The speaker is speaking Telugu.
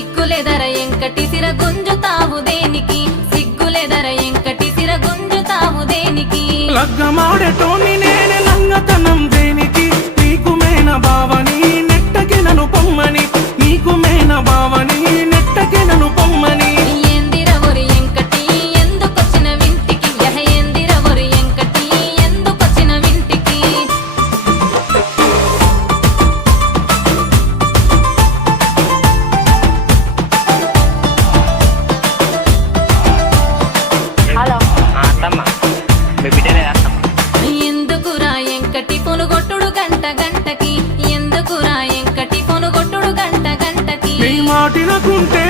సిగ్గులేదర ఎంకటి సిర గుంజుతావు దేనికి సిగ్గులేదర ఎంకటి సిర గుంజుతావు దేనికి లగ్గమాడేటోని నేనే లంగతనం దేనికి నీకు మేన బావని నెట్టకి నన్ను పొమ్మని నీకు మేన బావని నెట్టకి నన్ను పొమ్మని ఎందిరవరు ఎంకటి ఎందుకొచ్చిన వింటికి యహ ఎందిరవరు ఎంకటి ఎందుకొచ్చిన వింటికి హలో అత్తమ్మ మీ బిడ్డనే అత్తమ్మ ఎందుకురా ఎంకటి పొనుగొట్టుడు గంట గంటకి ఎందుకురా ఎంకటి పొనుగొట్టుడు గంట గంటకి నీ మాటినకుంటే